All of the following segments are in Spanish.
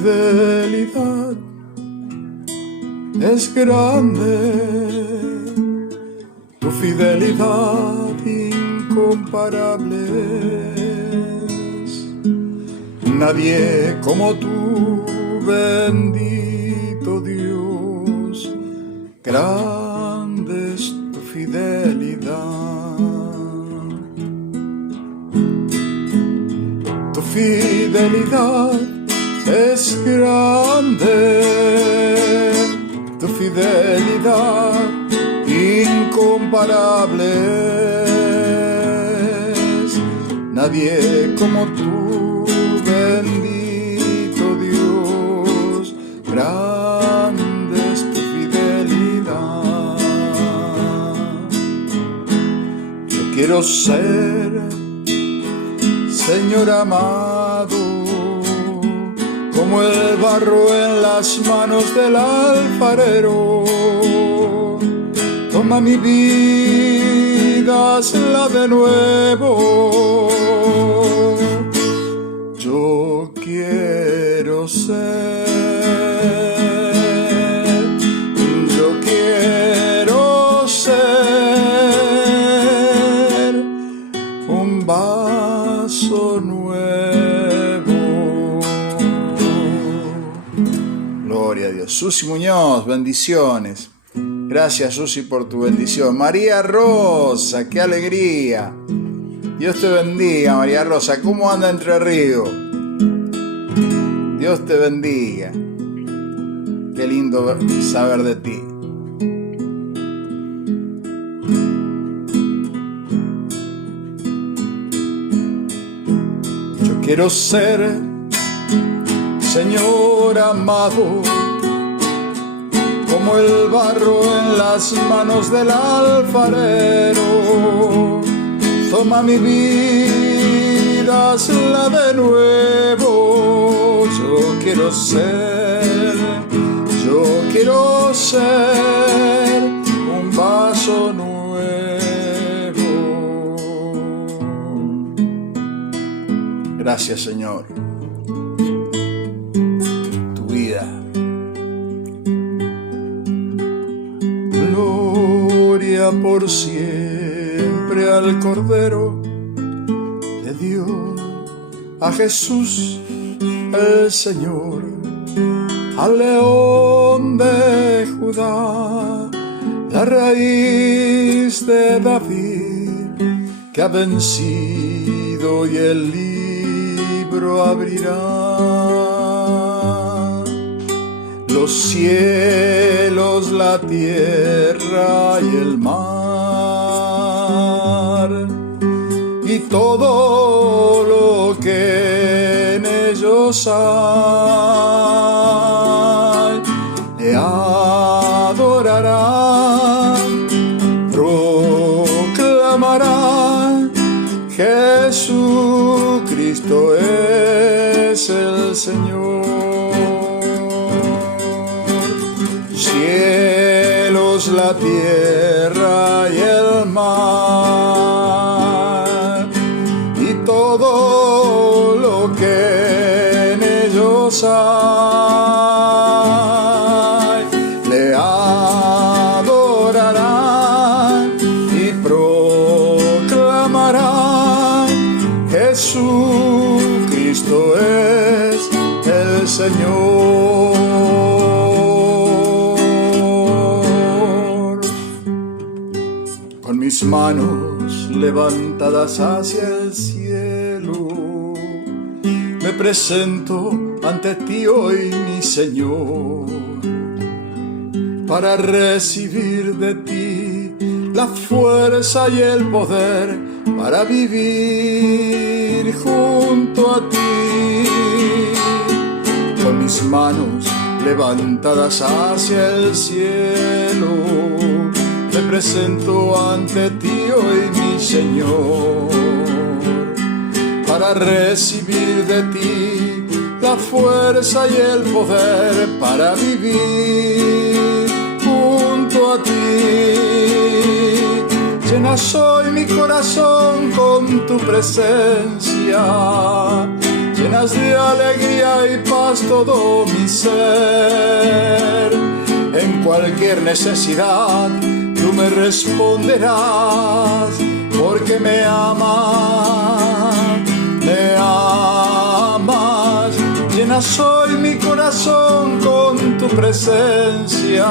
fidelidad es grande, tu fidelidad incomparable es. Nadie como tú, bendito Dios, grande es tu fidelidad. Tu fidelidad es grande, tu fidelidad incomparable es. Nadie como tú, bendito Dios, grande es tu fidelidad. Yo quiero ser, Señor amado, como el barro en las manos del alfarero. Toma mi vida, hazla de nuevo. Yo quiero ser, yo quiero ser un vaso nuevo. Gloria a Dios. Susi Muñoz, bendiciones. Gracias, Susi, por tu bendición. María Rosa, qué alegría. Dios te bendiga, María Rosa. ¿Cómo anda Entre Ríos? Dios te bendiga. Qué lindo saber de ti. Yo quiero ser, Señor amado, como el barro en las manos del alfarero. Toma mi vida, hazla de nuevo. Yo quiero ser un vaso nuevo. Gracias, Señor. Tu vida. Gloria por siempre al Cordero de Dios, a Jesús el Señor, al León de Judá, la raíz de David, que ha vencido y el libro abrirá. Los cielos, la tierra y el mar, y todo lo que en ellos hay, le adorarán, proclamarán: Jesucristo es el Señor. Cielos, la tierra y el mar, y todo lo que en ellos hay, le adorarán y proclamarán: Jesucristo es el Señor. Con mis manos levantadas hacia el cielo, me presento ante ti hoy, mi Señor, para recibir de ti la fuerza y el poder para vivir junto a ti. Con mis manos levantadas hacia el cielo, me presento ante ti hoy, mi Señor, para recibir de ti la fuerza y el poder para vivir junto a ti. Llena hoy mi corazón con tu presencia, llenas de alegría y paz todo mi ser. En cualquier necesidad tú me responderás, porque me amas, me amas. Llenas hoy mi corazón con tu presencia,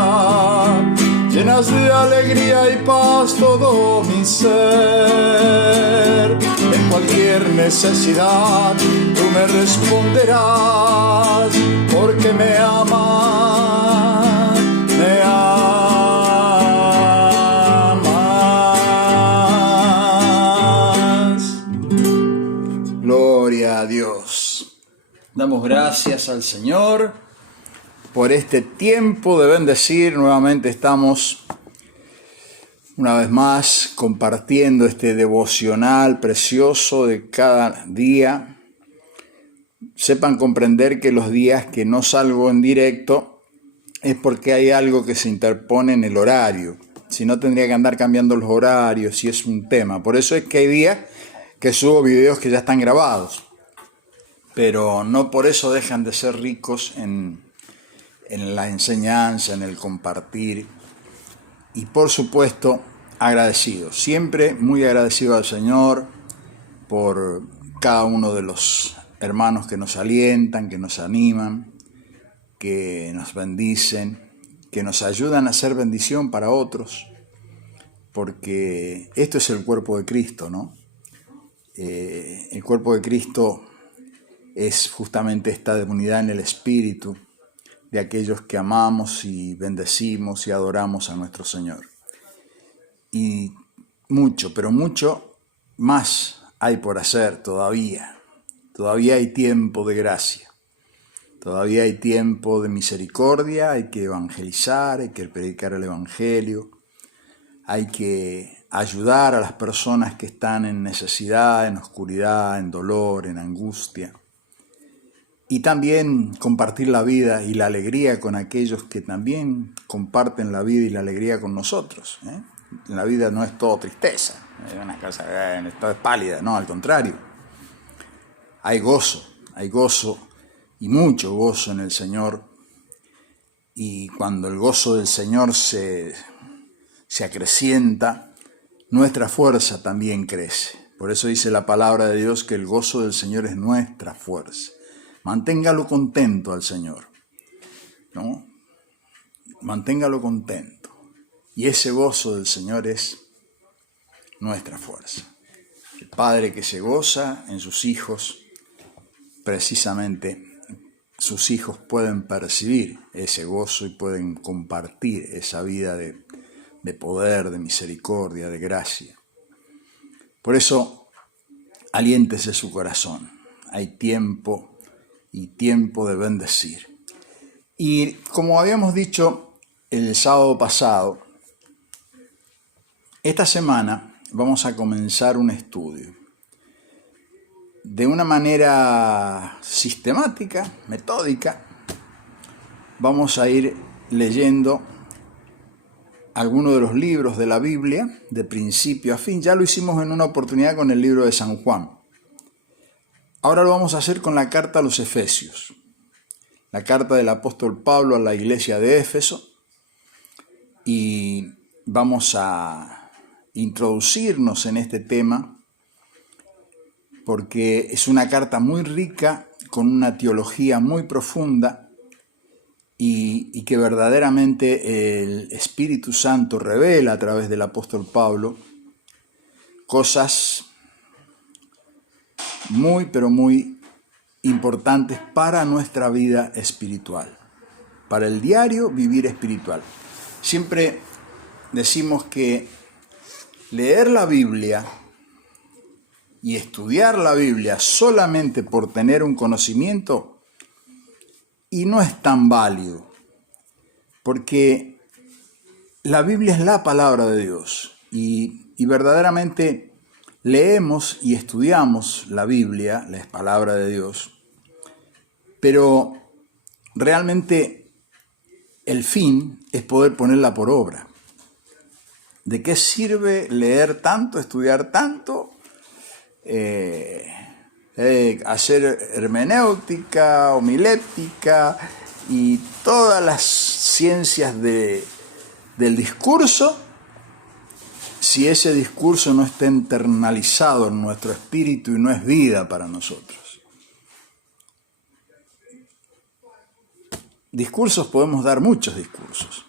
llenas de alegría y paz todo mi ser. En cualquier necesidad tú me responderás, porque me amas, me amas. Gloria a Dios. Damos gracias al Señor por este tiempo de bendecir. Nuevamente estamos una vez más compartiendo este devocional precioso de cada día. Sepan comprender que los días que no salgo en directo es porque hay algo que se interpone en el horario. Si no, tendría que andar cambiando los horarios y es un tema. Por eso es que hay días que subo videos que ya están grabados, pero no por eso dejan de ser ricos en la enseñanza, en el compartir. Y por supuesto, agradecido, siempre muy agradecido al Señor por cada uno de los hermanos que nos alientan, que nos animan, que nos bendicen, que nos ayudan a ser bendición para otros, porque esto es el cuerpo de Cristo, ¿no? El cuerpo de Cristo es justamente esta unidad en el Espíritu de aquellos que amamos y bendecimos y adoramos a nuestro Señor. Y mucho, pero mucho más hay por hacer todavía. Todavía hay tiempo de gracia. Todavía hay tiempo de misericordia. Hay que evangelizar, hay que predicar el Evangelio. Hay que ayudar a las personas que están en necesidad, en oscuridad, en dolor, en angustia. Y también compartir la vida y la alegría con aquellos que también comparten la vida y la alegría con nosotros. La vida no es todo tristeza, es una cosa todo es pálida, no, al contrario. Hay gozo y mucho gozo en el Señor. Y cuando el gozo del Señor se acrecienta, nuestra fuerza también crece. Por eso dice la palabra de Dios que el gozo del Señor es nuestra fuerza. Manténgalo contento al Señor, ¿no? Manténgalo contento. Y ese gozo del Señor es nuestra fuerza. El Padre que se goza en sus hijos, precisamente sus hijos pueden percibir ese gozo y pueden compartir esa vida de poder, de misericordia, de gracia. Por eso, aliéntese su corazón. Hay tiempo y tiempo de bendecir. Y como habíamos dicho el sábado pasado, esta semana vamos a comenzar un estudio. De una manera sistemática, metódica, vamos a ir leyendo algunos de los libros de la Biblia, de principio a fin. Ya lo hicimos en una oportunidad con el libro de San Juan. Ahora lo vamos a hacer con la carta a los Efesios, la carta del apóstol Pablo a la iglesia de Éfeso, y vamos a introducirnos en este tema porque es una carta muy rica, con una teología muy profunda y que verdaderamente el Espíritu Santo revela a través del apóstol Pablo cosas muy, pero muy importantes para nuestra vida espiritual, para el diario vivir espiritual. Siempre decimos que leer la Biblia y estudiar la Biblia solamente por tener un conocimiento y no es tan válido, porque la Biblia es la palabra de Dios y verdaderamente leemos y estudiamos la Biblia, la palabra de Dios, pero realmente el fin es poder ponerla por obra. ¿De qué sirve leer tanto, estudiar tanto? Es hacer hermenéutica, homilética y todas las ciencias del discurso, si ese discurso no está internalizado en nuestro espíritu y no es vida para nosotros. Discursos podemos dar muchos discursos.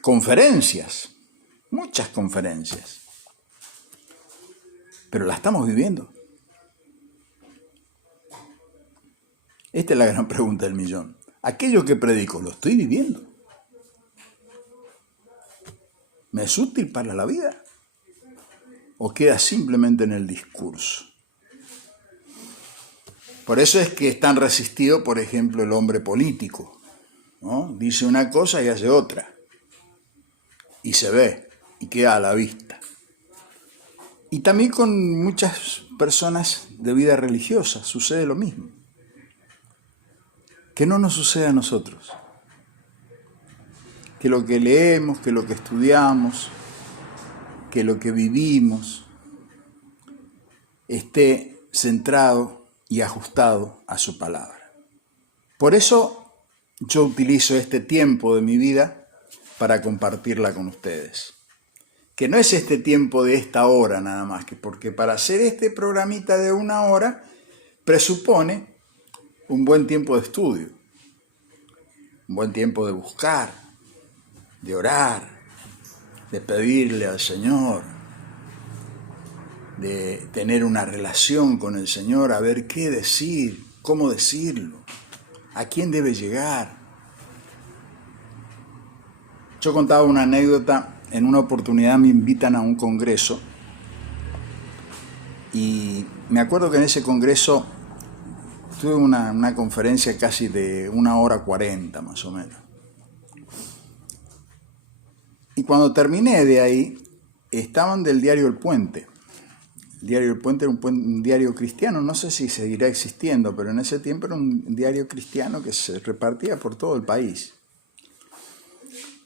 Conferencias, muchas conferencias. Pero la estamos viviendo. Esta es la gran pregunta del millón. ¿Aquello que predico lo estoy viviendo? ¿Me es útil para la vida? ¿O queda simplemente en el discurso? Por eso es que es tan resistido, por ejemplo, el hombre político, ¿no? Dice una cosa y hace otra. Y se ve, y queda a la vista. Y también con muchas personas de vida religiosa sucede lo mismo. Que no nos sucede a nosotros. Que lo que leemos, que lo que estudiamos, que lo que vivimos esté centrado y ajustado a su palabra. Por eso yo utilizo este tiempo de mi vida para compartirla con ustedes. Que no es este tiempo de esta hora nada más, porque para hacer este programita de 1 hora presupone un buen tiempo de estudio, un buen tiempo de buscar, de orar, de pedirle al Señor, de tener una relación con el Señor, a ver qué decir, cómo decirlo, a quién debe llegar. Yo contaba una anécdota. En una oportunidad me invitan a un congreso y me acuerdo que en ese congreso tuve una conferencia casi de 1 hora 40 más o menos. Y cuando terminé de ahí, estaban del diario El Puente. El diario El Puente era un diario cristiano, no sé si seguirá existiendo, pero en ese tiempo era un diario cristiano que se repartía por todo el país.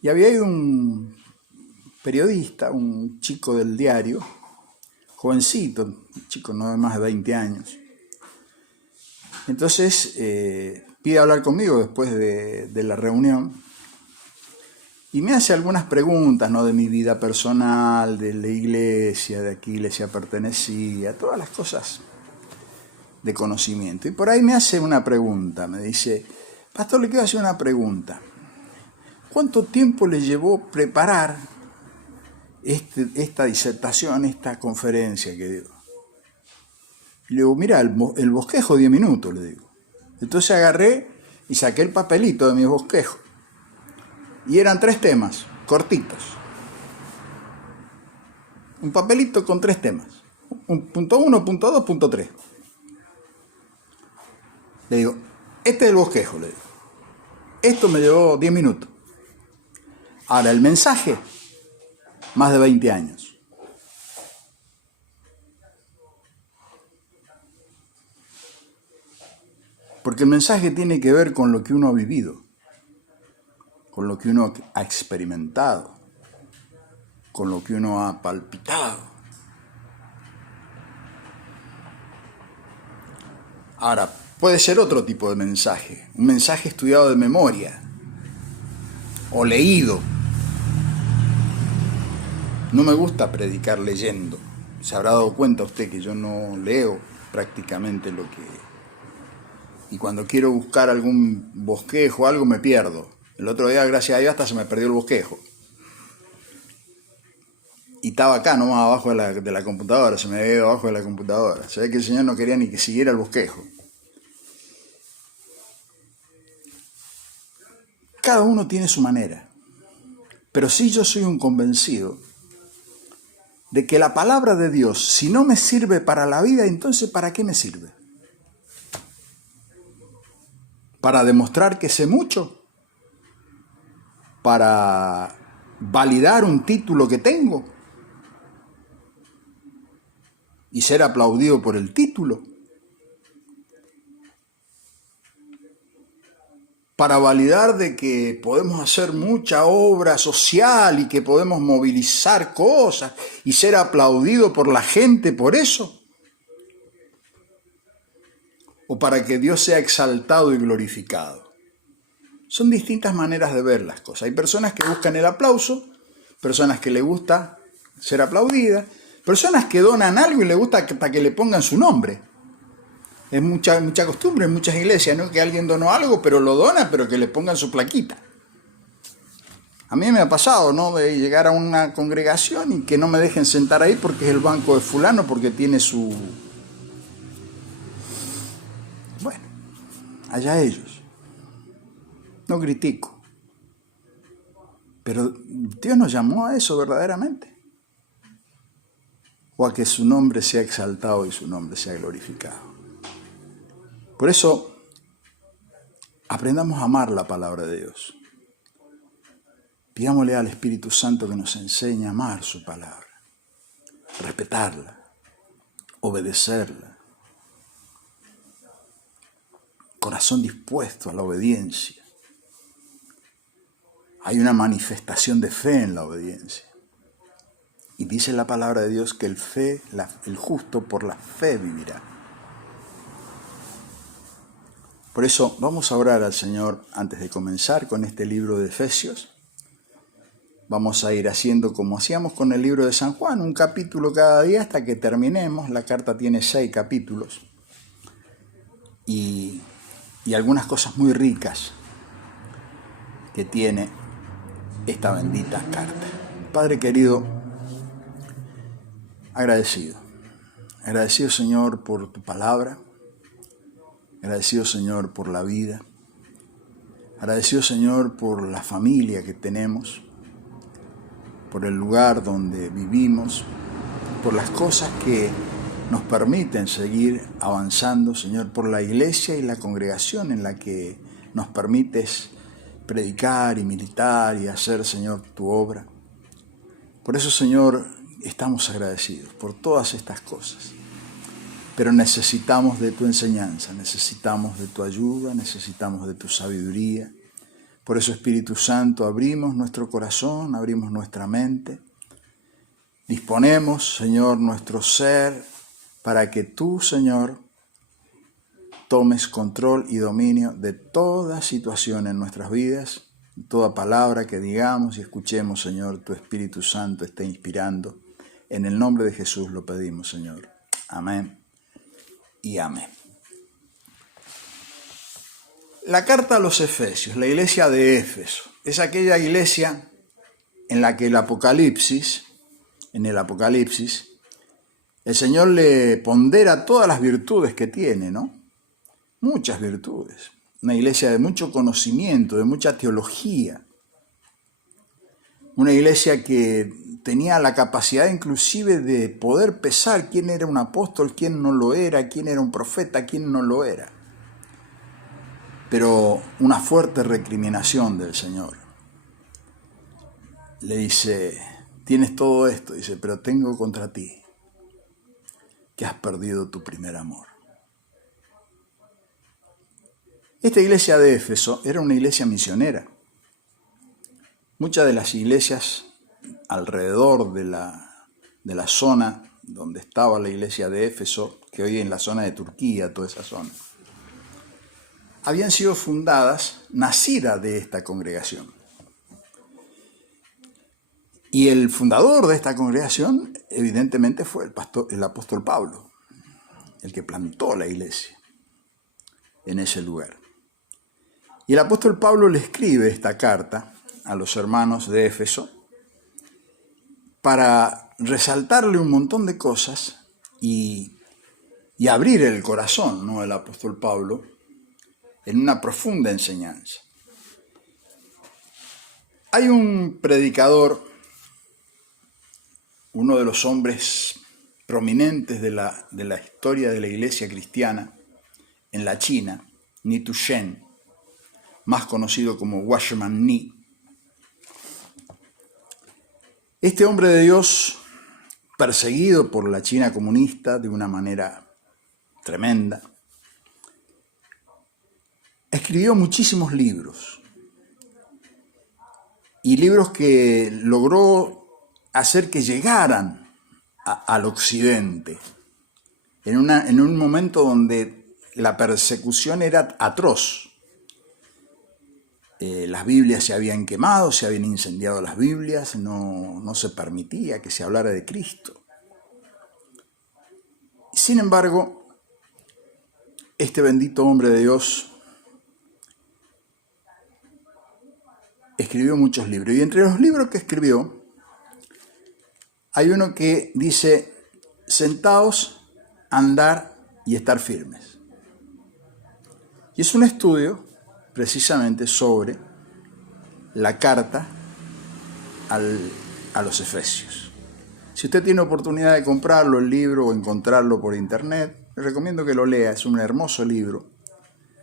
Y había ido un periodista, un chico del diario, jovencito, un chico no de más de 20 años. Entonces pide hablar conmigo después de la reunión y me hace algunas preguntas, ¿no? De mi vida personal, de la iglesia, de a qué iglesia pertenecía, todas las cosas de conocimiento. Y por ahí me hace una pregunta, me dice, pastor, le quiero hacer una pregunta. ¿Cuánto tiempo le llevó preparar esta disertación, esta conferencia que dio? Le digo, mira, el bosquejo 10 minutos, le digo. Entonces agarré y saqué el papelito de mi bosquejo. Y eran 3 temas, cortitos. Un papelito con 3 temas. Punto 1, punto 2, punto 3. Le digo, este es el bosquejo, le digo. Esto me llevó 10 minutos. Ahora, el mensaje, más de 20 años. Porque el mensaje tiene que ver con lo que uno ha vivido, con lo que uno ha experimentado, con lo que uno ha palpitado. Ahora, puede ser otro tipo de mensaje, un mensaje estudiado de memoria o leído. No me gusta predicar leyendo. Se habrá dado cuenta usted que yo no leo prácticamente lo que... Y cuando quiero buscar algún bosquejo o algo me pierdo. El otro día, gracias a Dios, hasta se me perdió el bosquejo. Y estaba acá nomás abajo de la computadora, se me había ido abajo de la computadora. Se ve que el Señor no quería ni que siguiera el bosquejo. Cada uno tiene su manera. Pero sí yo soy un convencido de que la palabra de Dios, si no me sirve para la vida, entonces ¿para qué me sirve? ¿Para demostrar que sé mucho? ¿Para validar un título que tengo? ¿Y ser aplaudido por el título? ¿Para validar de que podemos hacer mucha obra social y que podemos movilizar cosas y ser aplaudido por la gente por eso? o para que Dios sea exaltado y glorificado. Son distintas maneras de ver las cosas. Hay personas que buscan el aplauso, personas que les gusta ser aplaudidas, personas que donan algo y les gusta para que le pongan su nombre. Es mucha costumbre en muchas iglesias, ¿no? Que alguien donó algo, pero lo dona, pero que le pongan su plaquita. A mí me ha pasado, ¿no? De llegar a una congregación y que no me dejen sentar ahí porque es el banco de fulano, porque tiene su... Bueno, allá ellos. No critico. Pero Dios nos llamó a eso verdaderamente. O a que su nombre sea exaltado y su nombre sea glorificado. Por eso, aprendamos a amar la palabra de Dios. Pidámosle al Espíritu Santo que nos enseñe a amar su palabra, respetarla, obedecerla. Corazón dispuesto a la obediencia. Hay una manifestación de fe en la obediencia. Y dice la palabra de Dios que el justo por la fe vivirá. Por eso vamos a orar al Señor antes de comenzar con este libro de Efesios. Vamos a ir haciendo como hacíamos con el libro de San Juan, un capítulo cada día hasta que terminemos. La carta tiene 6 capítulos y algunas cosas muy ricas que tiene esta bendita carta. Padre querido, agradecido Señor por tu palabra, agradecido Señor por la vida, agradecido Señor por la familia que tenemos, por el lugar donde vivimos, por las cosas que nos permiten seguir avanzando, Señor, por la iglesia y la congregación en la que nos permites predicar y militar y hacer, Señor, tu obra. Por eso, Señor, estamos agradecidos por todas estas cosas. Pero necesitamos de tu enseñanza, necesitamos de tu ayuda, necesitamos de tu sabiduría. Por eso, Espíritu Santo, abrimos nuestro corazón, abrimos nuestra mente. Disponemos, Señor, nuestro ser para que tú, Señor, tomes control y dominio de toda situación en nuestras vidas. Toda palabra que digamos y escuchemos, Señor, tu Espíritu Santo esté inspirando. En el nombre de Jesús lo pedimos, Señor. Amén y amén. La carta a los Efesios, la iglesia de Éfeso, es aquella iglesia en la que en el Apocalipsis, el Señor le pondera todas las virtudes que tiene, ¿no? Muchas virtudes. Una iglesia de mucho conocimiento, de mucha teología. Una iglesia que tenía la capacidad inclusive de poder pesar quién era un apóstol, quién no lo era, quién era un profeta, quién no lo era. Pero una fuerte recriminación del Señor. Le dice, tienes todo esto, dice, pero tengo contra ti que has perdido tu primer amor. Esta iglesia de Éfeso era una iglesia misionera. Muchas de las iglesias alrededor de la zona donde estaba la iglesia de Éfeso, que hoy en la zona de Turquía, toda esa zona, habían sido fundadas, nacidas de esta congregación. Y el fundador de esta congregación, evidentemente, fue el apóstol Pablo, el que plantó la iglesia en ese lugar. Y el apóstol Pablo le escribe esta carta a los hermanos de Éfeso para resaltarle un montón de cosas y abrir el corazón, ¿no?, el apóstol Pablo en una profunda enseñanza. Hay un predicador, uno de los hombres prominentes de la historia de la iglesia cristiana en la China, Ni Tu Shen, más conocido como Watchman Nee. Este hombre de Dios, perseguido por la China comunista de una manera tremenda, escribió muchísimos libros, y libros que logró hacer que llegaran al occidente, en un momento donde la persecución era atroz. Las Biblias se habían quemado, se habían incendiado las Biblias, no se permitía que se hablara de Cristo. Sin embargo, este bendito hombre de Dios escribió muchos libros, y entre los libros que escribió hay uno que dice: sentaos, andar y estar firmes. Y es un estudio precisamente sobre la carta a los Efesios. Si usted tiene oportunidad de comprarlo, el libro, o encontrarlo por internet, le recomiendo que lo lea. Es un hermoso libro,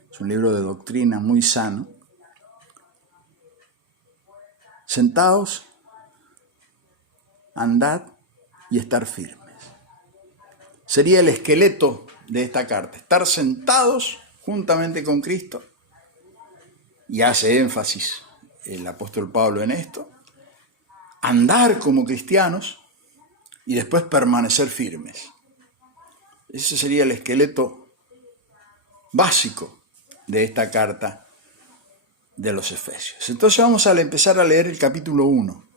es un libro de doctrina muy sano. Sentaos, andad y estar firmes. Sería el esqueleto de esta carta: estar sentados juntamente con Cristo, y hace énfasis el apóstol Pablo en esto, andar como cristianos y después permanecer firmes. Ese sería el esqueleto básico de esta carta de los Efesios. Entonces vamos a empezar a leer el capítulo 1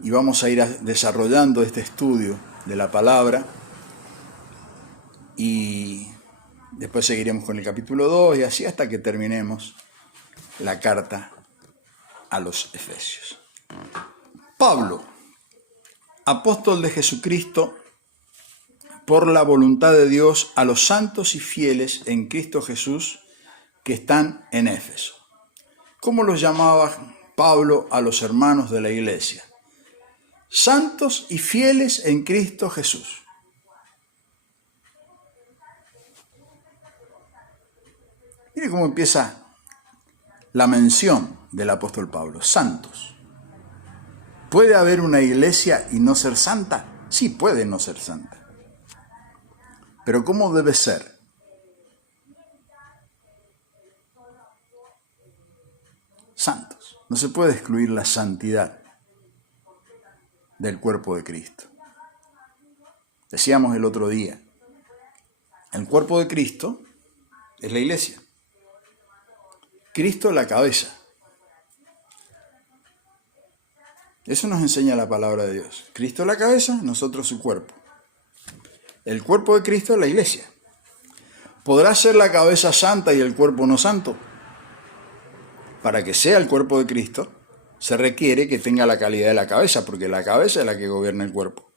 y vamos a ir desarrollando este estudio de la palabra, y después seguiremos con el capítulo 2 y así hasta que terminemos la carta a los Efesios. Pablo, apóstol de Jesucristo, por la voluntad de Dios, a los santos y fieles en Cristo Jesús que están en Éfeso. ¿Cómo los llamaba Pablo a los hermanos de la iglesia? Santos y fieles en Cristo Jesús. Mire cómo empieza la mención del apóstol Pablo: santos. ¿Puede haber una iglesia y no ser santa? Sí, puede no ser santa. Pero ¿cómo debe ser? Santos. No se puede excluir la santidad del cuerpo de Cristo. Decíamos el otro día, el cuerpo de Cristo es la iglesia. Cristo la cabeza. Eso nos enseña la palabra de Dios. Cristo la cabeza, nosotros su cuerpo. El cuerpo de Cristo es la iglesia. ¿Podrá ser la cabeza santa y el cuerpo no santo? Para que sea el cuerpo de Cristo, se requiere que tenga la calidad de la cabeza, porque la cabeza es la que gobierna el cuerpo.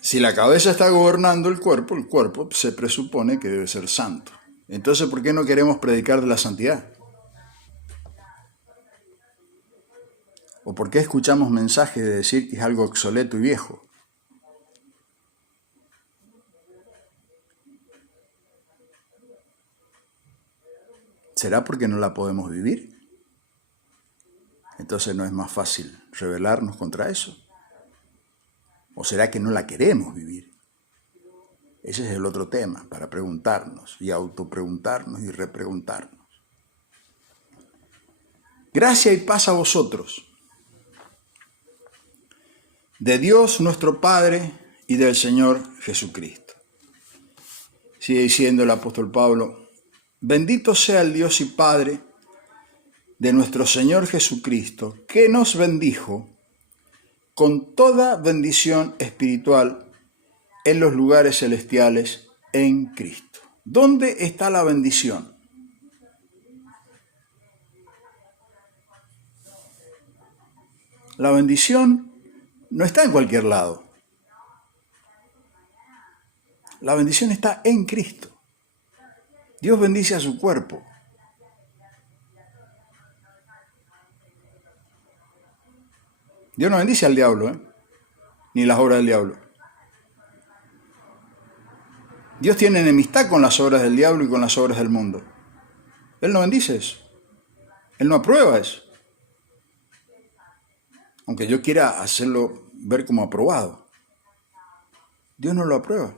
Si la cabeza está gobernando el cuerpo se presupone que debe ser santo. Entonces, ¿por qué no queremos predicar de la santidad? ¿O por qué escuchamos mensajes de decir que es algo obsoleto y viejo? ¿Será porque no la podemos vivir? Entonces no es más fácil rebelarnos contra eso. ¿O será que no la queremos vivir? Ese es el otro tema para preguntarnos y autopreguntarnos y repreguntarnos. Gracia y paz a vosotros, de Dios nuestro Padre y del Señor Jesucristo. Sigue diciendo el apóstol Pablo: bendito sea el Dios y Padre de nuestro Señor Jesucristo, que nos bendijo con toda bendición espiritual en los lugares celestiales en Cristo. ¿Dónde está la bendición? La bendición no está en cualquier lado. La bendición está en Cristo. Dios bendice a su cuerpo. Dios no bendice al diablo, ni las obras del diablo. Dios tiene enemistad con las obras del diablo y con las obras del mundo. Él no bendice eso. Él no aprueba eso. Aunque yo quiera hacerlo ver como aprobado. Dios no lo aprueba.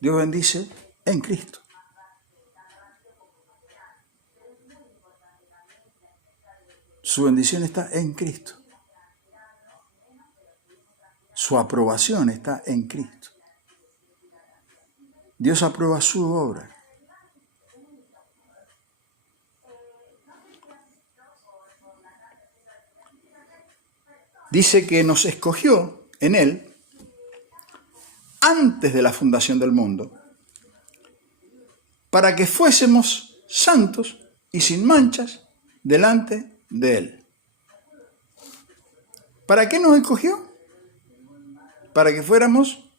Dios bendice en Cristo. Su bendición está en Cristo. Su aprobación está en Cristo. Dios aprueba su obra. Dice que nos escogió en Él antes de la fundación del mundo para que fuésemos santos y sin manchas delante de Él. ¿Para qué nos escogió? Para que fuéramos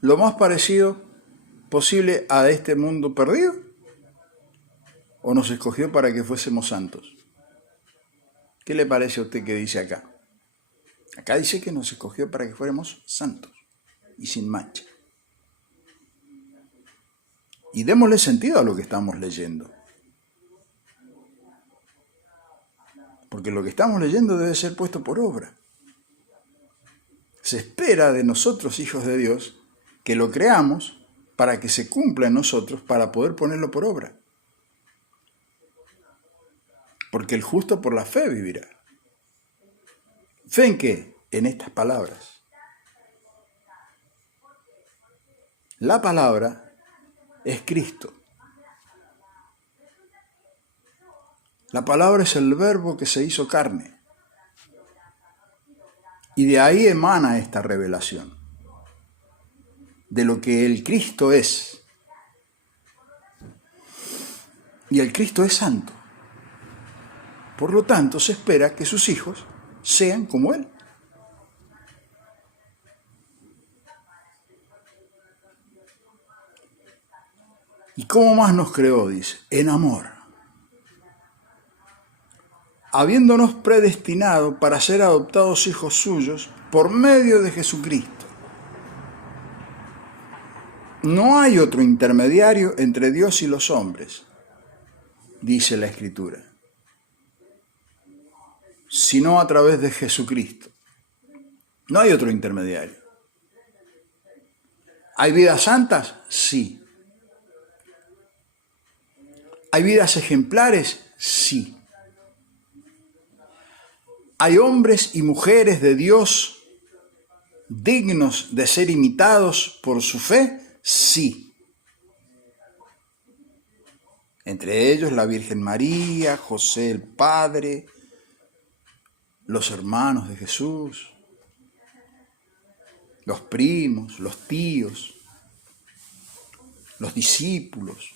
lo más parecido posible a este mundo perdido. ¿O nos escogió para que fuésemos santos? ¿Qué le parece a usted que dice acá? Acá dice que nos escogió para que fuéramos santos y sin mancha. Y démosle sentido a lo que estamos leyendo. Porque lo que estamos leyendo debe ser puesto por obra. Se espera de nosotros, hijos de Dios, que lo creamos para que se cumpla en nosotros, para poder ponerlo por obra. Porque el justo por la fe vivirá. ¿Fe en qué? En estas palabras. La palabra es Cristo. La palabra es el verbo que se hizo carne. Y de ahí emana esta revelación. De lo que el Cristo es. Y el Cristo es santo. Por lo tanto, se espera que sus hijos sean como Él. ¿Y cómo más nos creó? Dice, en amor. Habiéndonos predestinado para ser adoptados hijos suyos por medio de Jesucristo. No hay otro intermediario entre Dios y los hombres, dice la Escritura, sino a través de Jesucristo. No hay otro intermediario. ¿Hay vidas santas? Sí. ¿Hay vidas ejemplares? Sí. ¿Hay hombres y mujeres de Dios dignos de ser imitados por su fe? Sí. Entre ellos la Virgen María, José el Padre, los hermanos de Jesús, los primos, los tíos, los discípulos.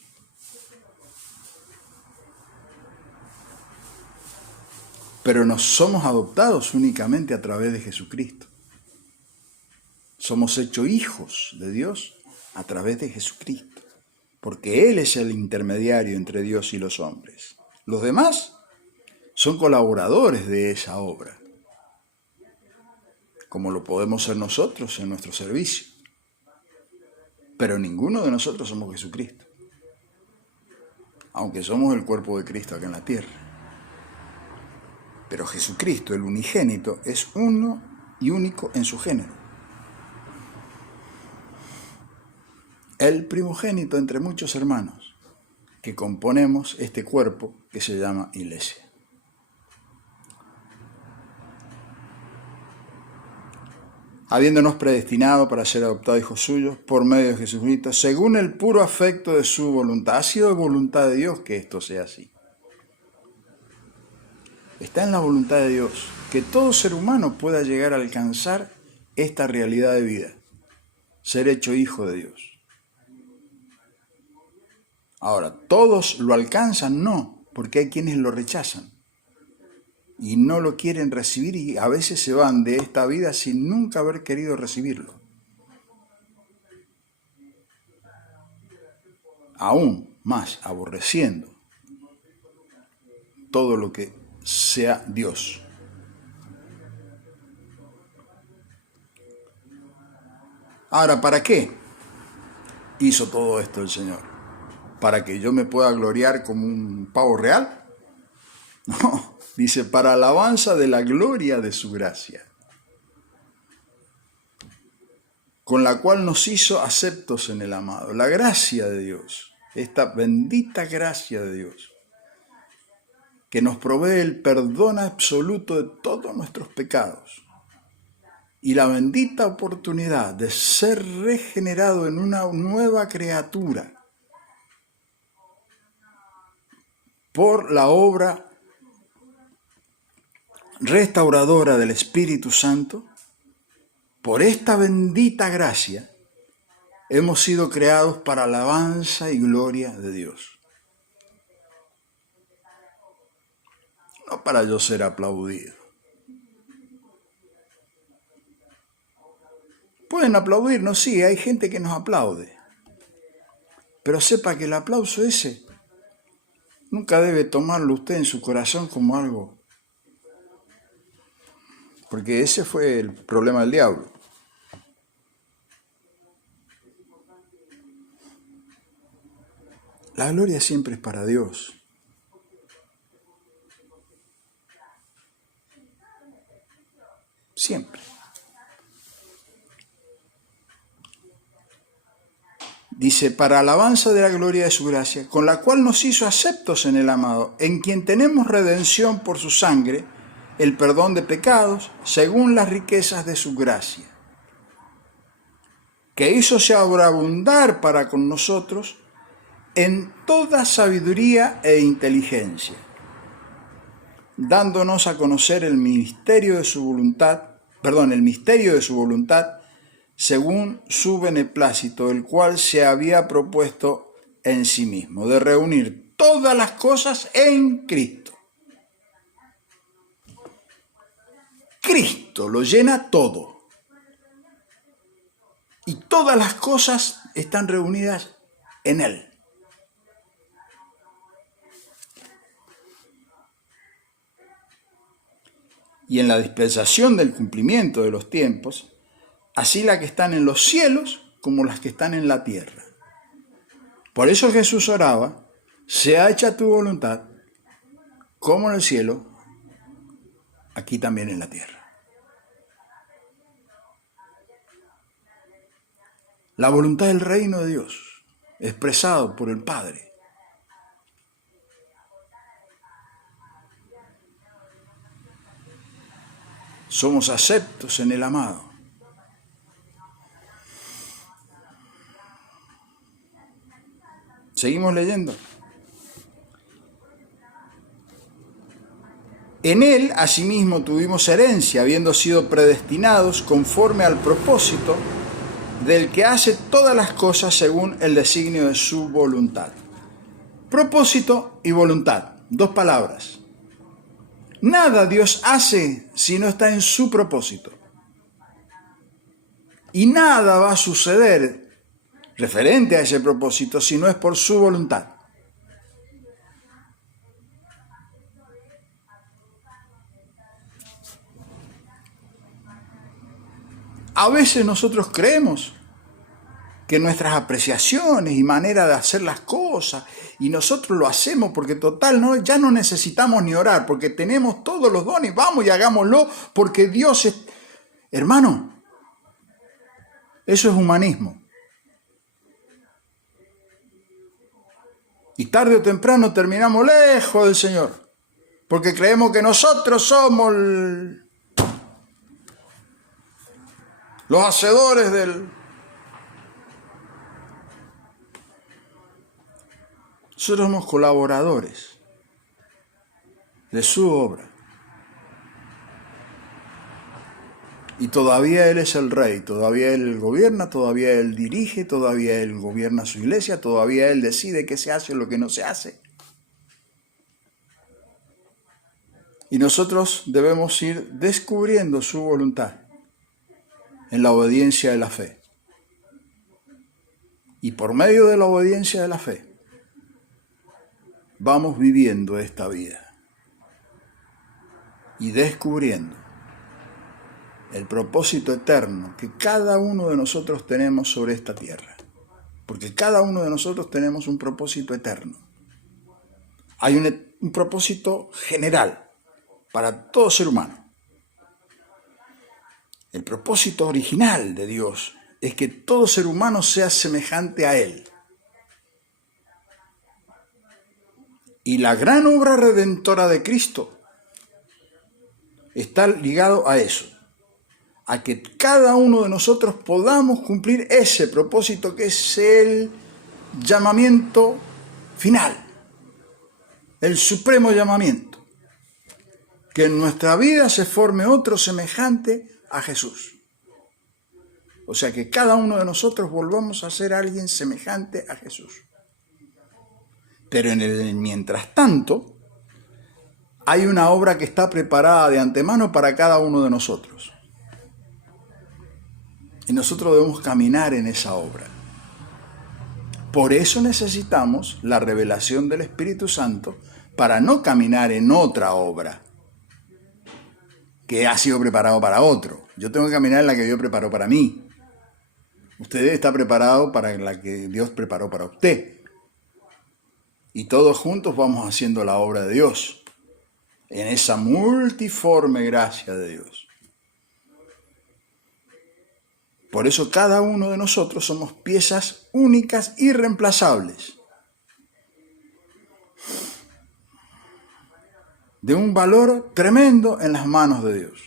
Pero no somos adoptados únicamente a través de Jesucristo. Somos hechos hijos de Dios a través de Jesucristo, porque Él es el intermediario entre Dios y los hombres. Los demás son colaboradores de esa obra, como lo podemos ser nosotros en nuestro servicio. Pero ninguno de nosotros somos Jesucristo, aunque somos el cuerpo de Cristo acá en la tierra. Pero Jesucristo, el unigénito, es uno y único en su género. El primogénito entre muchos hermanos que componemos este cuerpo que se llama Iglesia. Habiéndonos predestinado para ser adoptados hijos suyos por medio de Jesucristo, según el puro afecto de su voluntad. Ha sido voluntad de Dios que esto sea así. Está en la voluntad de Dios que todo ser humano pueda llegar a alcanzar esta realidad de vida, ser hecho hijo de Dios. Ahora, ¿todos lo alcanzan? No, porque hay quienes lo rechazan y no lo quieren recibir y a veces se van de esta vida sin nunca haber querido recibirlo. Aún más aborreciendo todo lo que sea Dios. Ahora, ¿para qué hizo todo esto el Señor? ¿Para que yo me pueda gloriar como un pavo real? No, dice, para alabanza de la gloria de su gracia, con la cual nos hizo aceptos en el amado. La gracia de Dios, esta bendita gracia de Dios, que nos provee el perdón absoluto de todos nuestros pecados, y la bendita oportunidad de ser regenerado en una nueva criatura por la obra restauradora del Espíritu Santo, por esta bendita gracia, hemos sido creados para alabanza y gloria de Dios. No para yo ser aplaudido. Pueden aplaudirnos, sí, hay gente que nos aplaude. Pero sepa que el aplauso ese nunca debe tomarlo usted en su corazón como algo. Porque ese fue el problema del diablo. La gloria siempre es para Dios. Siempre. Dice, para alabanza de la gloria de su gracia, con la cual nos hizo aceptos en el amado, en quien tenemos redención por su sangre, el perdón de pecados, según las riquezas de su gracia, que hizo sobreabundar para con nosotros en toda sabiduría e inteligencia, dándonos a conocer el misterio de su voluntad, según su beneplácito, el cual se había propuesto en sí mismo, de reunir todas las cosas en Cristo. Cristo lo llena todo. Y todas las cosas están reunidas en Él. Y en la dispensación del cumplimiento de los tiempos, así las que están en los cielos como las que están en la tierra. Por eso Jesús oraba, sea hecha tu voluntad, como en el cielo, aquí también en la tierra. La voluntad del reino de Dios, expresado por el Padre. Somos aceptos en el amado. Seguimos leyendo. En él, asimismo, tuvimos herencia, habiendo sido predestinados conforme al propósito del que hace todas las cosas según el designio de su voluntad. Propósito y voluntad, dos palabras. Nada Dios hace si no está en su propósito. Y nada va a suceder referente a ese propósito si no es por su voluntad. A veces nosotros creemos que nuestras apreciaciones y manera de hacer las cosas, y nosotros lo hacemos porque total, ya no necesitamos ni orar, porque tenemos todos los dones, vamos y hagámoslo, porque Dios es... Hermano, eso es humanismo. Y tarde o temprano terminamos lejos del Señor, porque creemos que nosotros somos los hacedores del... Nosotros somos colaboradores de su obra. Y todavía Él es el rey, todavía Él gobierna, todavía Él dirige, todavía Él gobierna su iglesia, todavía Él decide qué se hace y lo que no se hace. Y nosotros debemos ir descubriendo su voluntad en la obediencia de la fe. Y por medio de la obediencia de la fe, vamos viviendo esta vida y descubriendo el propósito eterno que cada uno de nosotros tenemos sobre esta tierra. Porque cada uno de nosotros tenemos un propósito eterno. Hay un propósito general para todo ser humano. El propósito original de Dios es que todo ser humano sea semejante a Él. Y la gran obra redentora de Cristo está ligado a eso, a que cada uno de nosotros podamos cumplir ese propósito que es el llamamiento final, el supremo llamamiento, que en nuestra vida se forme otro semejante a Jesús. O sea, que cada uno de nosotros volvamos a ser alguien semejante a Jesús. Pero en el mientras tanto, hay una obra que está preparada de antemano para cada uno de nosotros. Y nosotros debemos caminar en esa obra. Por eso necesitamos la revelación del Espíritu Santo para no caminar en otra obra que ha sido preparado para otro. Yo tengo que caminar en la que Dios preparó para mí. Usted está preparado para la que Dios preparó para usted. Y todos juntos vamos haciendo la obra de Dios, en esa multiforme gracia de Dios. Por eso cada uno de nosotros somos piezas únicas, irreemplazables, de un valor tremendo en las manos de Dios,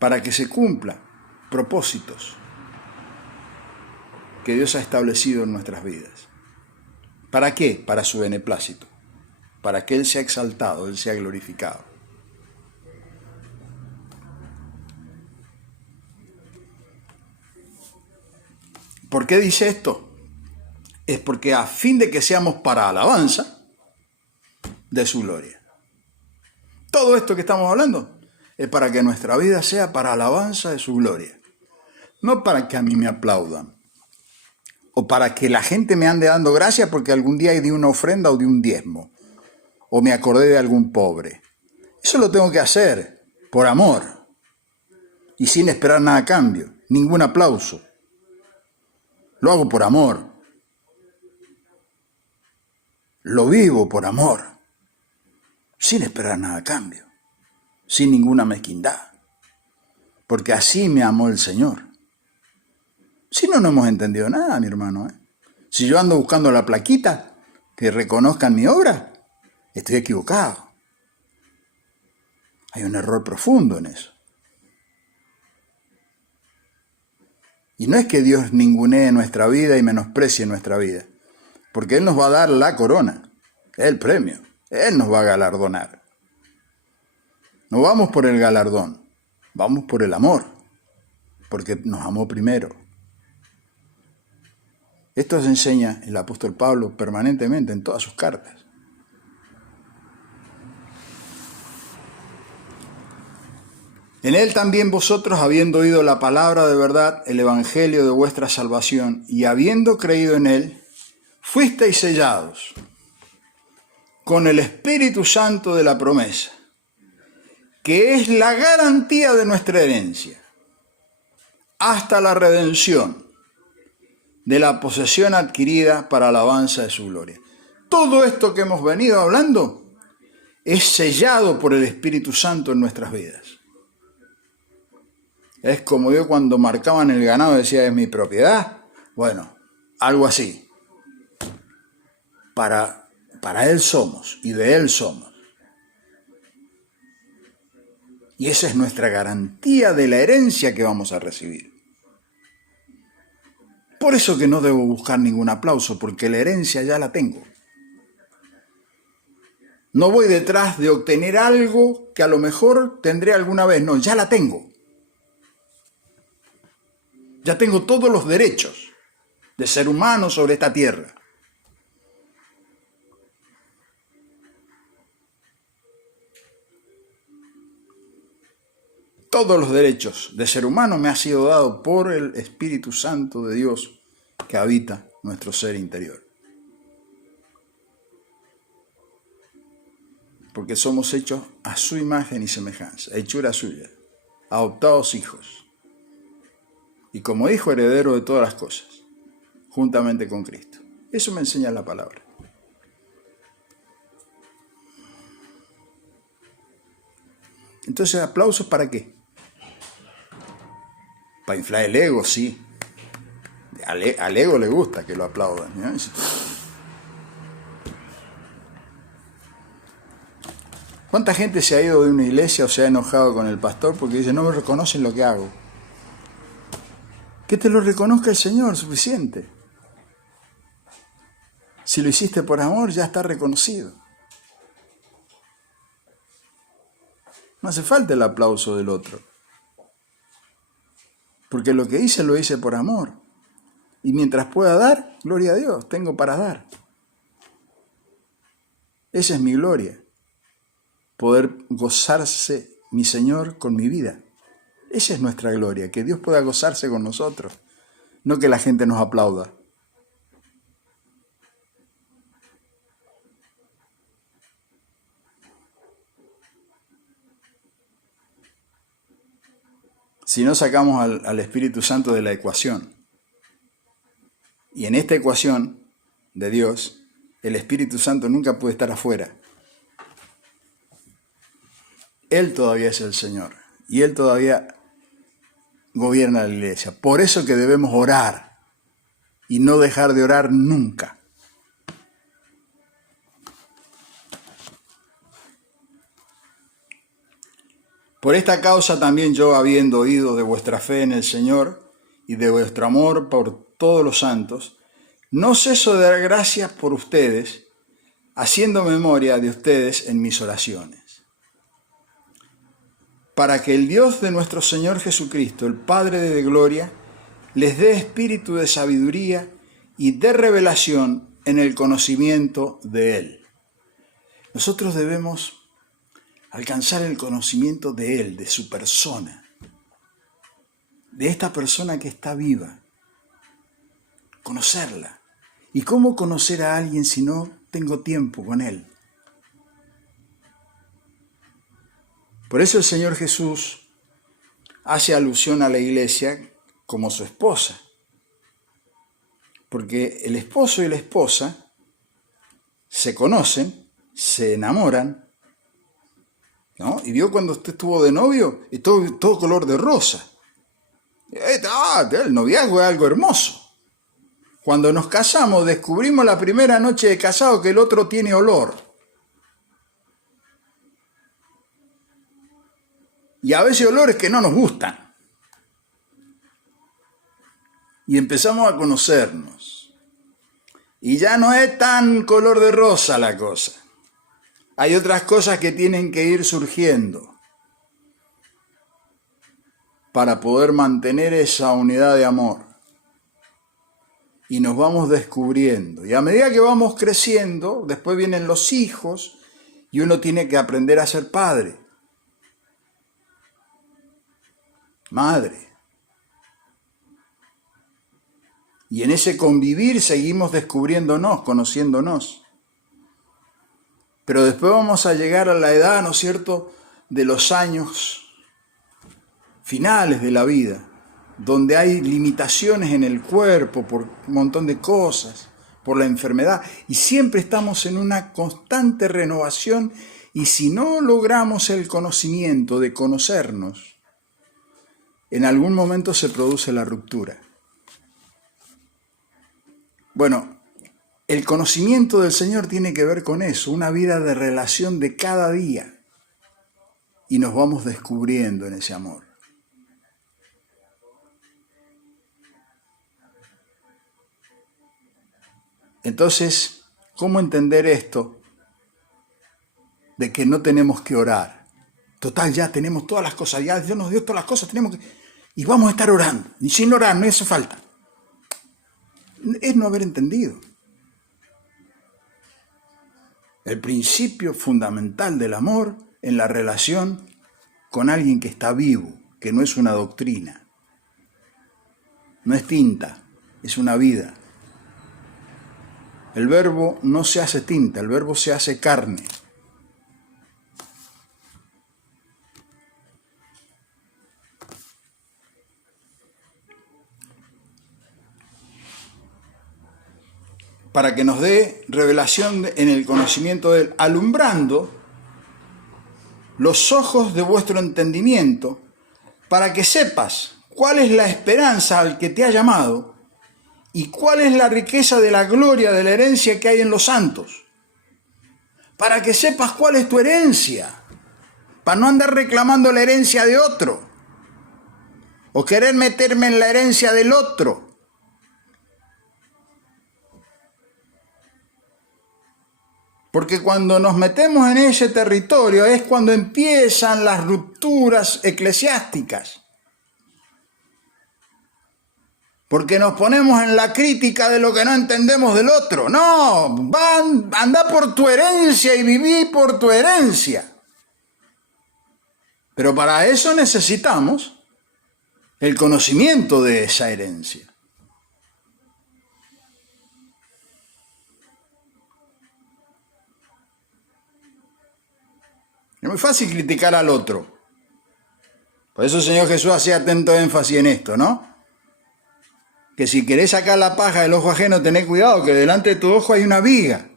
para que se cumplan propósitos que Dios ha establecido en nuestras vidas. ¿Para qué? Para su beneplácito, para que Él sea exaltado, Él sea glorificado. ¿Por qué dice esto? Es porque a fin de que seamos para alabanza de su gloria. Todo esto que estamos hablando es para que nuestra vida sea para alabanza de su gloria. No para que a mí me aplaudan, o para que la gente me ande dando gracias porque algún día di una ofrenda o di un diezmo, o me acordé de algún pobre. Eso lo tengo que hacer por amor y sin esperar nada a cambio, ningún aplauso. Lo hago por amor. Lo vivo por amor, sin esperar nada a cambio, sin ninguna mezquindad, porque así me amó el Señor. Si no, no hemos entendido nada, mi hermano. Si yo ando buscando la plaquita que reconozcan mi obra, estoy equivocado. Hay un error profundo en eso. Y no es que Dios ningunee nuestra vida y menosprecie nuestra vida, porque Él nos va a dar la corona, el premio, Él nos va a galardonar. No vamos por el galardón, vamos por el amor, porque nos amó primero. Esto se enseña el apóstol Pablo permanentemente en todas sus cartas. En Él también vosotros, habiendo oído la palabra de verdad, el evangelio de vuestra salvación, y habiendo creído en Él, fuisteis sellados con el Espíritu Santo de la promesa, que es la garantía de nuestra herencia, hasta la redención de la posesión adquirida para alabanza de su gloria. Todo esto que hemos venido hablando es sellado por el Espíritu Santo en nuestras vidas. Es como yo cuando marcaban el ganado decía, es mi propiedad. Bueno, algo así. Para Él somos y de Él somos. Y esa es nuestra garantía de la herencia que vamos a recibir. Por eso que no debo buscar ningún aplauso, porque la herencia ya la tengo. No voy detrás de obtener algo que a lo mejor tendré alguna vez. No, ya la tengo. Ya tengo todos los derechos de ser humano sobre esta tierra. Todos los derechos de ser humano me ha sido dado por el Espíritu Santo de Dios que habita nuestro ser interior. Porque somos hechos a su imagen y semejanza, hechura suya, adoptados hijos. Y como hijo heredero de todas las cosas, juntamente con Cristo. Eso me enseña la palabra. Entonces, ¿aplausos para qué? Para inflar el ego, sí. Al ego le gusta que lo aplaudan, ¿no? ¿Cuánta gente se ha ido de una iglesia o se ha enojado con el pastor porque dice, no me reconocen lo que hago? Que te lo reconozca el Señor, suficiente. Si lo hiciste por amor, ya está reconocido. No hace falta el aplauso del otro. Porque lo que hice, lo hice por amor. Y mientras pueda dar, gloria a Dios, tengo para dar. Esa es mi gloria. Poder gozarse mi Señor con mi vida. Esa es nuestra gloria, que Dios pueda gozarse con nosotros, no que la gente nos aplauda. Si no sacamos al Espíritu Santo de la ecuación, y en esta ecuación de Dios, el Espíritu Santo nunca puede estar afuera. Él todavía es el Señor, y Él todavía gobierna la iglesia. Por eso que debemos orar, y no dejar de orar nunca. Por esta causa también yo, habiendo oído de vuestra fe en el Señor y de vuestro amor por todos los santos, no ceso de dar gracias por ustedes, haciendo memoria de ustedes en mis oraciones, para que el Dios de nuestro Señor Jesucristo, el Padre de gloria, les dé espíritu de sabiduría y de revelación en el conocimiento de Él. Nosotros debemos alcanzar el conocimiento de Él, de su persona, de esta persona que está viva, conocerla. ¿Y cómo conocer a alguien si no tengo tiempo con Él? Por eso el Señor Jesús hace alusión a la iglesia como su esposa, porque el esposo y la esposa se conocen, se enamoran, ¿no? Y vio cuando usted estuvo de novio y todo color de rosa. El noviazgo es algo hermoso. Cuando nos casamos descubrimos la primera noche de casado que el otro tiene olor. Y a veces olores que no nos gustan. Y empezamos a conocernos. Y ya no es tan color de rosa la cosa. Hay otras cosas que tienen que ir surgiendo para poder mantener esa unidad de amor. Y nos vamos descubriendo. Y a medida que vamos creciendo, después vienen los hijos y uno tiene que aprender a ser padre, madre. Y en ese convivir seguimos descubriéndonos, conociéndonos. Pero después vamos a llegar a la edad, ¿no es cierto?, de los años finales de la vida, donde hay limitaciones en el cuerpo por un montón de cosas, por la enfermedad, y siempre estamos en una constante renovación, y si no logramos el conocimiento de conocernos, en algún momento se produce la ruptura. Bueno, el conocimiento del Señor tiene que ver con eso, una vida de relación de cada día, y nos vamos descubriendo en ese amor. Entonces, ¿cómo entender esto de que no tenemos que orar? Total, ya tenemos todas las cosas, ya Dios nos dio todas las cosas, tenemos que... Y vamos a estar orando, y sin orar no hace falta. Es no haber entendido. El principio fundamental del amor en la relación con alguien que está vivo, que no es una doctrina, no es tinta, es una vida. El verbo no se hace tinta, el verbo se hace carne. Para que nos dé revelación en el conocimiento de Él, alumbrando los ojos de vuestro entendimiento, para que sepas cuál es la esperanza al que te ha llamado y cuál es la riqueza de la gloria de la herencia que hay en los santos. Para que sepas cuál es tu herencia. para no andar reclamando la herencia de otro o querer meterme en la herencia del otro. Porque cuando nos metemos en ese territorio es cuando empiezan las rupturas eclesiásticas. Porque nos ponemos en la crítica de lo que no entendemos del otro. No, anda por tu herencia y viví por tu herencia. Pero para eso necesitamos el conocimiento de esa herencia. Es muy fácil criticar al otro. Por eso el Señor Jesús hacía tanto énfasis en esto, ¿no? Que si querés sacar la paja del ojo ajeno, tenés cuidado, que delante de tu ojo hay una viga.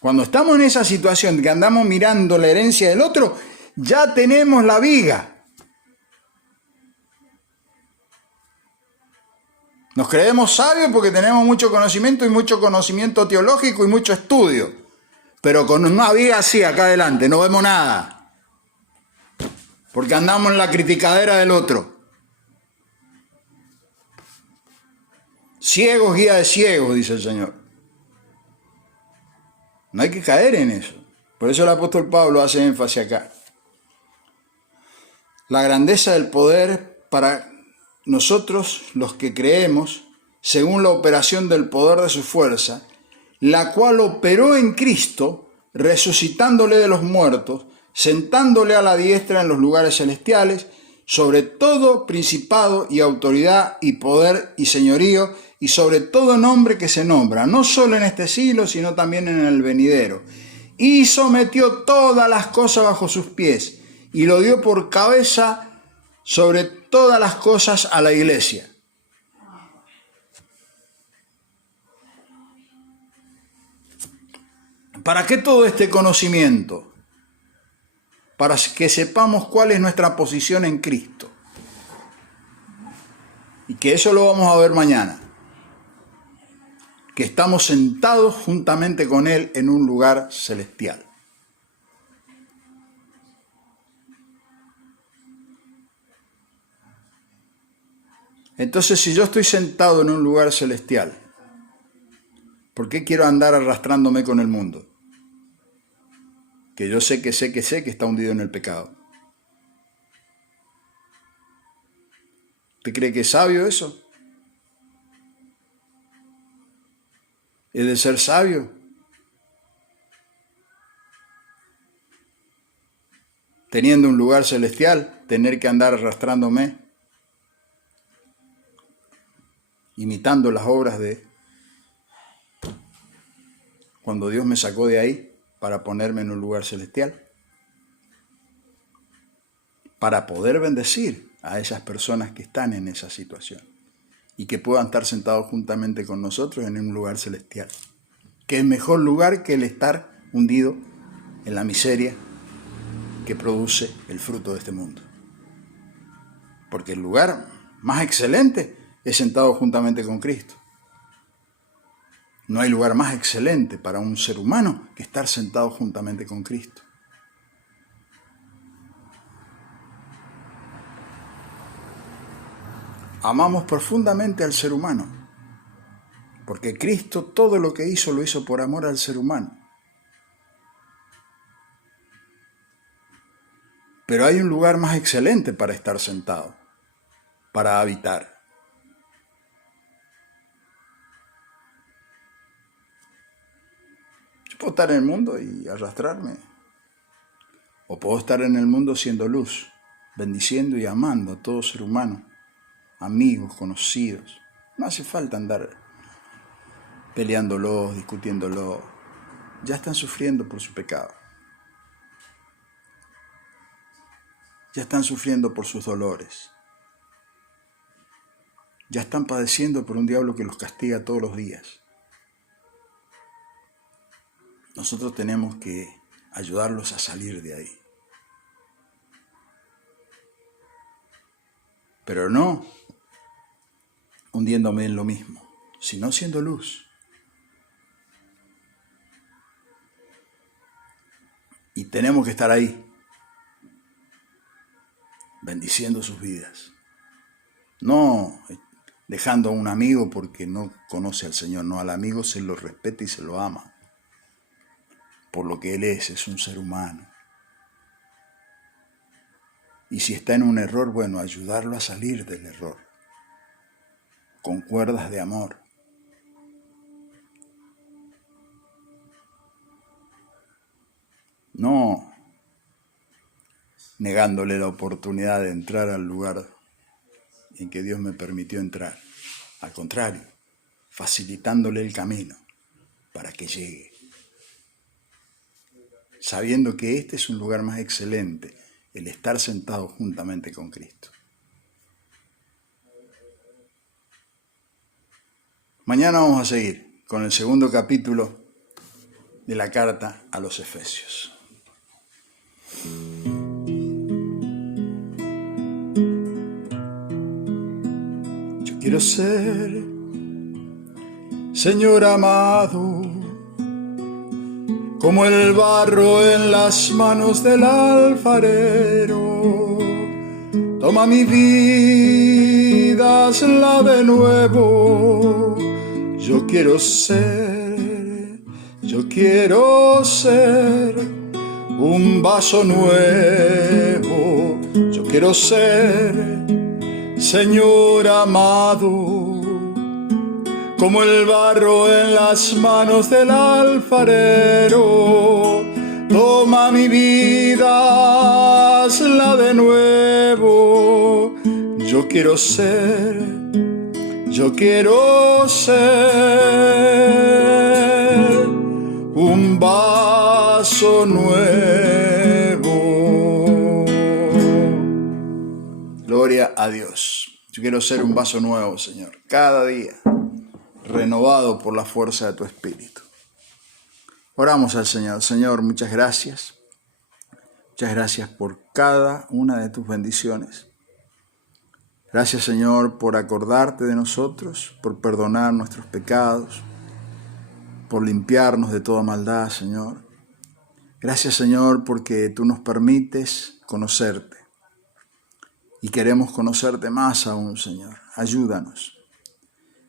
Cuando estamos en esa situación que andamos mirando la herencia del otro, ya tenemos la viga. Nos creemos sabios porque tenemos mucho conocimiento teológico y mucho estudio. Pero con una viga así acá adelante, no vemos nada. Porque andamos en la criticadera del otro. Ciegos guía de ciegos, dice el Señor. No hay que caer en eso. Por eso el apóstol Pablo hace énfasis acá. La grandeza del poder para nosotros, los que creemos, según la operación del poder de su fuerza, la cual operó en Cristo, resucitándole de los muertos, sentándole a la diestra en los lugares celestiales, sobre todo principado y autoridad y poder y señorío, y sobre todo nombre que se nombra, no solo en este siglo, sino también en el venidero. Y sometió todas las cosas bajo sus pies, y lo dio por cabeza sobre todas las cosas a la iglesia. ¿Para qué todo este conocimiento? Para que sepamos cuál es nuestra posición en Cristo. Y que eso lo vamos a ver mañana. Que estamos sentados juntamente con Él en un lugar celestial. Entonces, si yo estoy sentado en un lugar celestial, ¿por qué quiero andar arrastrándome con el mundo? Que yo sé que está hundido en el pecado. ¿Usted cree que es sabio eso? ¿Es de ser sabio? Teniendo un lugar celestial, tener que andar arrastrándome, imitando las obras de cuando Dios me sacó de ahí para ponerme en un lugar celestial, para poder bendecir a esas personas que están en esa situación y que puedan estar sentados juntamente con nosotros en un lugar celestial, que es mejor lugar que el estar hundido en la miseria que produce el fruto de este mundo. Porque el lugar más excelente es sentado juntamente con Cristo. No hay lugar más excelente para un ser humano que estar sentado juntamente con Cristo. Amamos profundamente al ser humano, porque Cristo todo lo que hizo lo hizo por amor al ser humano. Pero hay un lugar más excelente para estar sentado, para habitar. Yo puedo estar en el mundo y arrastrarme, o puedo estar en el mundo siendo luz, bendiciendo y amando a todo ser humano, amigos, conocidos. No hace falta andar peleándolos, discutiéndolos. Ya están sufriendo por su pecado. Ya están sufriendo por sus dolores. Ya están padeciendo por un diablo que los castiga todos los días. Nosotros tenemos que ayudarlos a salir de ahí. Pero no hundiéndome en lo mismo, sino siendo luz. tenemos que estar ahí, bendiciendo sus vidas. No dejando a un amigo porque no conoce al Señor, no, al amigo se lo respeta y se lo ama. Por lo que él es un ser humano. Y si está en un error, bueno, ayudarlo a salir del error, con cuerdas de amor. No negándole la oportunidad de entrar al lugar en que Dios me permitió entrar. Al contrario, facilitándole el camino para que llegue. Sabiendo que este es un lugar más excelente, el estar sentado juntamente con Cristo. Mañana vamos a seguir con el segundo capítulo de la carta a los Efesios. Yo quiero ser, Señor amado, como el barro en las manos del alfarero. Toma mi vida, hazla de nuevo. Yo quiero ser un vaso nuevo. Yo quiero ser, Señor amado, como el barro en las manos del alfarero. Toma mi vida, hazla de nuevo. Yo quiero ser un vaso nuevo. Gloria a Dios. Yo quiero ser un vaso nuevo, Señor, cada día, renovado por la fuerza de tu Espíritu. Oramos al Señor. Señor, muchas gracias. Muchas gracias por cada una de tus bendiciones. Gracias, Señor, por acordarte de nosotros, por perdonar nuestros pecados, por limpiarnos de toda maldad, Señor. Gracias, Señor, porque tú nos permites conocerte. Y queremos conocerte más aún, Señor. Ayúdanos.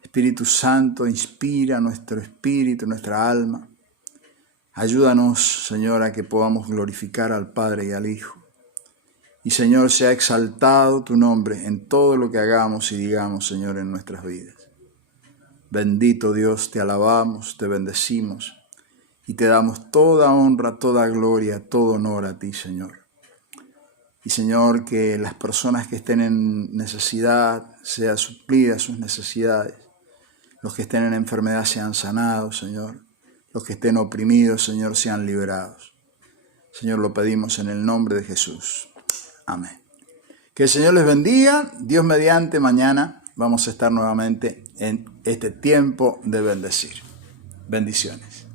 Espíritu Santo, inspira nuestro espíritu, nuestra alma. Ayúdanos, Señor, a que podamos glorificar al Padre y al Hijo. Y, Señor, sea exaltado tu nombre en todo lo que hagamos y digamos, Señor, en nuestras vidas. Bendito Dios, te alabamos, te bendecimos y te damos toda honra, toda gloria, todo honor a ti, Señor. Y, Señor, que las personas que estén en necesidad sean suplidas sus necesidades. Los que estén en enfermedad sean sanados, Señor. Los que estén oprimidos, Señor, sean liberados. Señor, lo pedimos en el nombre de Jesús. Amén. Que el Señor les bendiga. Dios mediante, mañana vamos a estar nuevamente en este tiempo de bendecir. Bendiciones.